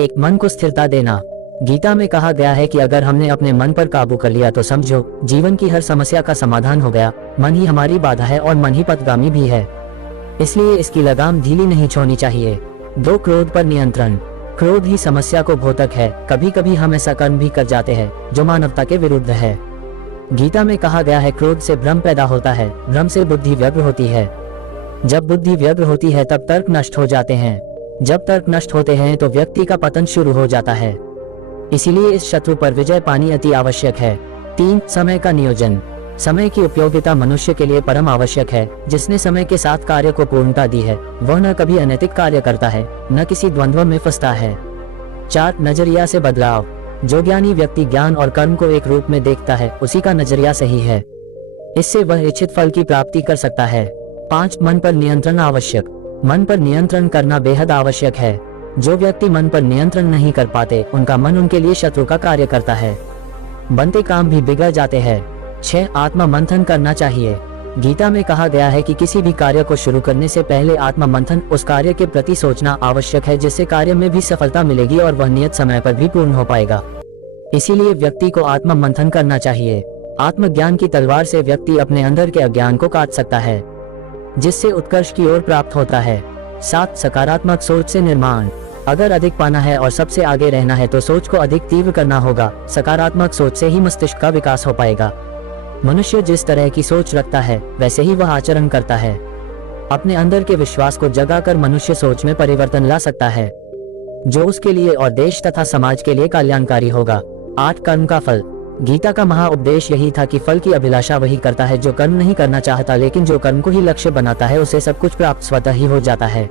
एक, मन को स्थिरता देना। गीता में कहा गया है कि अगर हमने अपने मन पर काबू कर लिया तो समझो जीवन की हर समस्या का समाधान हो गया। मन ही हमारी बाधा है और मन ही पथगामी भी है, इसलिए इसकी लगाम ढीली नहीं छोड़नी चाहिए। 2, क्रोध पर नियंत्रण। क्रोध ही समस्या को घोतक है। कभी कभी हम ऐसा कर्म भी कर जाते हैं जो मानवता के विरुद्ध है। गीता में कहा गया है, क्रोध से भ्रम पैदा होता है, भ्रम से बुद्धि व्यग्र होती है। जब बुद्धि व्यग्र होती है तब तर्क नष्ट हो जाते हैं। जब तर्क नष्ट होते हैं तो व्यक्ति का पतन शुरू हो जाता है। इसीलिए इस शत्रु पर विजय पानी अति आवश्यक है। 3, समय का नियोजन। समय की उपयोगिता मनुष्य के लिए परम आवश्यक है। जिसने समय के साथ कार्य को पूर्णता दी है वह न कभी अनैतिक कार्य करता है, न किसी द्वंद्व में फंसता है। 4, नजरिया से बदलाव। जो ज्ञानी व्यक्ति ज्ञान और कर्म को एक रूप में देखता है उसी का नजरिया सही है। इससे वह इच्छित फल की प्राप्ति कर सकता है। 5, मन पर नियंत्रण आवश्यक। मन पर नियंत्रण करना बेहद आवश्यक है। जो व्यक्ति मन पर नियंत्रण नहीं कर पाते उनका मन उनके लिए शत्रु का कार्य करता है, बनते काम भी बिगड़ जाते हैं। 6, आत्मा मंथन करना चाहिए। गीता में कहा गया है कि किसी भी कार्य को शुरू करने से पहले आत्मा मंथन, उस कार्य के प्रति सोचना आवश्यक है, जिससे कार्य में भी सफलता मिलेगी और वह नियत समय पर भी पूर्ण हो पाएगा। इसीलिए व्यक्ति को आत्मा मंथन करना चाहिए। आत्मज्ञान की तलवार से व्यक्ति अपने अंदर के अज्ञान को काट सकता है, जिससे उत्कर्ष की ओर प्राप्त होता है। 7, सकारात्मक सोच से निर्माण। अगर अधिक पाना है और सबसे आगे रहना है तो सोच को अधिक तीव्र करना होगा। सकारात्मक सोच से ही मस्तिष्क का विकास हो पाएगा। मनुष्य जिस तरह की सोच रखता है वैसे ही वह आचरण करता है। अपने अंदर के विश्वास को जगाकर मनुष्य सोच में परिवर्तन ला सकता है, जो उसके लिए और देश तथा समाज के लिए कल्याणकारी होगा। 8, कर्म का फल। गीता का महाउपदेश यही था कि फल की अभिलाषा वही करता है जो कर्म नहीं करना चाहता, लेकिन जो कर्म को ही लक्ष्य बनाता है उसे सब कुछ प्राप्त स्वतः ही हो जाता है।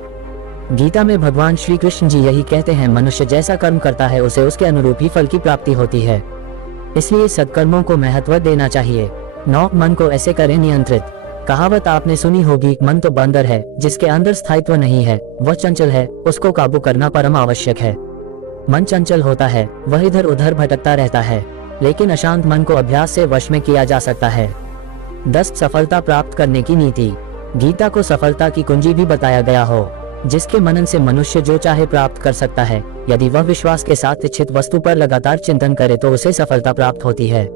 गीता में भगवान श्री कृष्ण जी यही कहते हैं, मनुष्य जैसा कर्म करता है उसे उसके अनुरूप ही फल की प्राप्ति होती है। इसलिए सत्कर्मों को महत्व देना चाहिए। 9, मन को ऐसे करें नियंत्रित। कहावत आपने सुनी होगी, मन तो बंदर है जिसके अंदर स्थायित्व नहीं है, वह चंचल है, उसको काबू करना परम आवश्यक है। मन चंचल होता है, वह इधर उधर भटकता रहता है, लेकिन अशांत मन को अभ्यास से वश में किया जा सकता है। 10, सफलता प्राप्त करने की नीति। गीता को सफलता की कुंजी भी बताया गया हो, जिसके मनन से मनुष्य जो चाहे प्राप्त कर सकता है। यदि वह विश्वास के साथ इच्छित वस्तु पर लगातार चिंतन करे तो उसे सफलता प्राप्त होती है।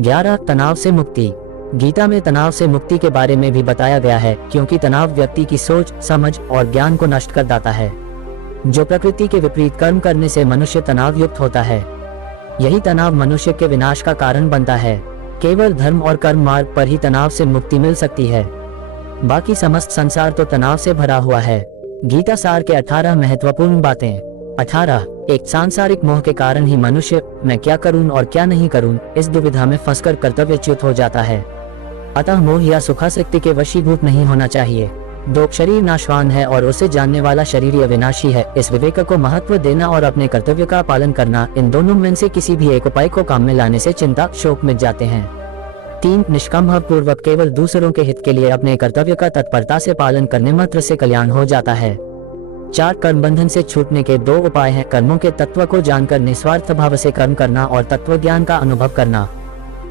11, तनाव से मुक्ति। गीता में तनाव से मुक्ति के बारे में भी बताया गया है, क्योंकि तनाव व्यक्ति की सोच, समझ और ज्ञान को नष्ट कर देता है। जो प्रकृति के विपरीत कर्म करने से मनुष्य तनाव युक्त होता है, यही तनाव मनुष्य के विनाश का कारण बनता है। केवल धर्म और कर्म मार्ग पर ही तनाव से मुक्ति मिल सकती है, बाकी समस्त संसार तो तनाव से भरा हुआ है। गीता सार के 18 महत्वपूर्ण बातें। 18, एक सांसारिक मोह के कारण ही मनुष्य मैं क्या करूं और क्या नहीं करूं इस दुविधा में फंसकर कर्तव्यच्युत हो जाता है। अतः मोह या सुखासक्ति के वशीभूत नहीं होना चाहिए। 2, शरीर नाशवान है और उसे जानने वाला शरीर अविनाशी है। इस विवेक को महत्व देना और अपने कर्तव्य का पालन करना, इन दोनों में से किसी भी एक उपाय को काम में लाने से चिंता शोक मिट जाते हैं। 3, निष्काम पूर्वक केवल दूसरों के हित के लिए अपने कर्तव्य का तत्परता से पालन करने मात्र से कल्याण हो जाता है। 4, कर्म बंधन से छूटने के 2 उपाय हैं, कर्मों के तत्व को जानकर निस्वार्थ भाव से कर्म करना और तत्व ज्ञान का अनुभव करना।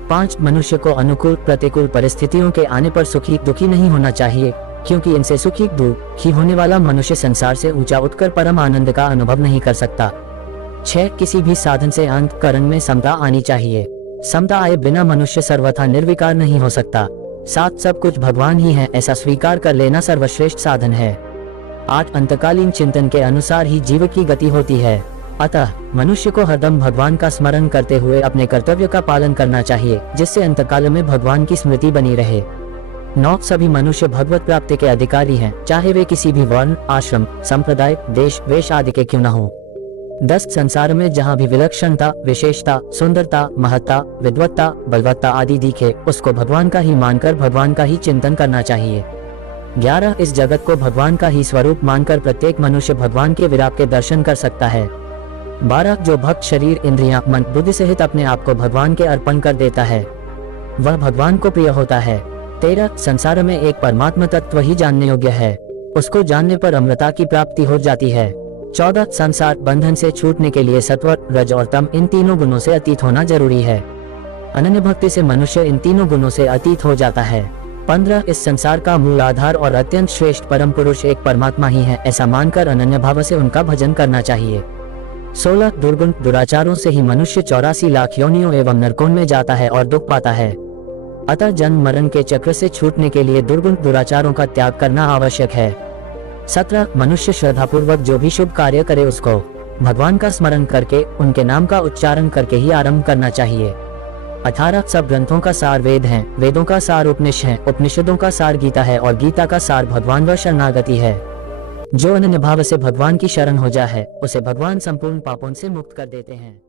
5, मनुष्य को अनुकूल प्रतिकूल परिस्थितियों के आने पर सुखी दुखी नहीं होना चाहिए, क्योंकि इनसे सुखी दुखी होने वाला मनुष्य संसार से ऊंचा उठकर परम आनंद का अनुभव नहीं कर सकता। 6, किसी भी साधन से अंतःकरण में समता आनी चाहिए। समता आए बिना मनुष्य सर्वथा निर्विकार नहीं हो सकता। 7, सब कुछ भगवान ही है, ऐसा स्वीकार कर लेना सर्वश्रेष्ठ साधन है। 8, अंतकालीन चिंतन के अनुसार ही जीव की गति होती है। अतः मनुष्य को हरदम भगवान का स्मरण करते हुए अपने कर्तव्य का पालन करना चाहिए, जिससे अंतकाल में भगवान की स्मृति बनी रहे। 9, सभी मनुष्य भगवत प्राप्ति के अधिकारी हैं, चाहे वे किसी भी वर्ण, आश्रम, संप्रदाय, देश, वेश आदि के क्यों न हो। 10, संसार में जहाँ भी विलक्षणता, विशेषता, सुंदरता, महत्ता, विद्वत्ता, बलवत्ता आदि दिखे, उसको भगवान का ही मानकर भगवान का ही चिंतन करना चाहिए। 11, इस जगत को भगवान का ही स्वरूप मानकर प्रत्येक मनुष्य भगवान के विराग के दर्शन कर सकता है। 12, जो भक्त शरीर, इंद्रियां, मन, बुद्धि सहित अपने आप को भगवान के अर्पण कर देता है वह भगवान को प्रिय होता है। 13, संसार में एक परमात्मा तत्व ही जानने योग्य है, उसको जानने पर अमृता की प्राप्ति हो जाती है। 14, संसार बंधन से छूटने के लिए सत्व, रज और तम इन तीनों गुणों से अतीत होना जरूरी है। अनन्य भक्ति से मनुष्य इन तीनों गुणों से अतीत हो जाता है। 15, इस संसार का मूल आधार और अत्यंत श्रेष्ठ परम पुरुष एक परमात्मा ही है, ऐसा मानकर अनन्य भाव से उनका भजन करना चाहिए। 16 दुर्गुण दुराचारों से ही मनुष्य 84 लाख योनियों एवं नरकों में जाता है और दुख पाता है। अतः जन्म मरण के चक्र से छूटने के लिए दुर्गुण दुराचारों का त्याग करना आवश्यक है। 17 मनुष्य श्रद्धापूर्वक जो भी शुभ कार्य करे उसको भगवान का स्मरण करके उनके नाम का उच्चारण करके ही आरंभ करना चाहिए। 18 सब ग्रंथों का सार वेद हैं, वेदों का सार उपनिषद हैं, उपनिषदों का सार गीता है और गीता का सार भगवान व शरणागति है। जो अनन्य भाव से भगवान की शरण हो जा है उसे भगवान संपूर्ण पापों से मुक्त कर देते हैं।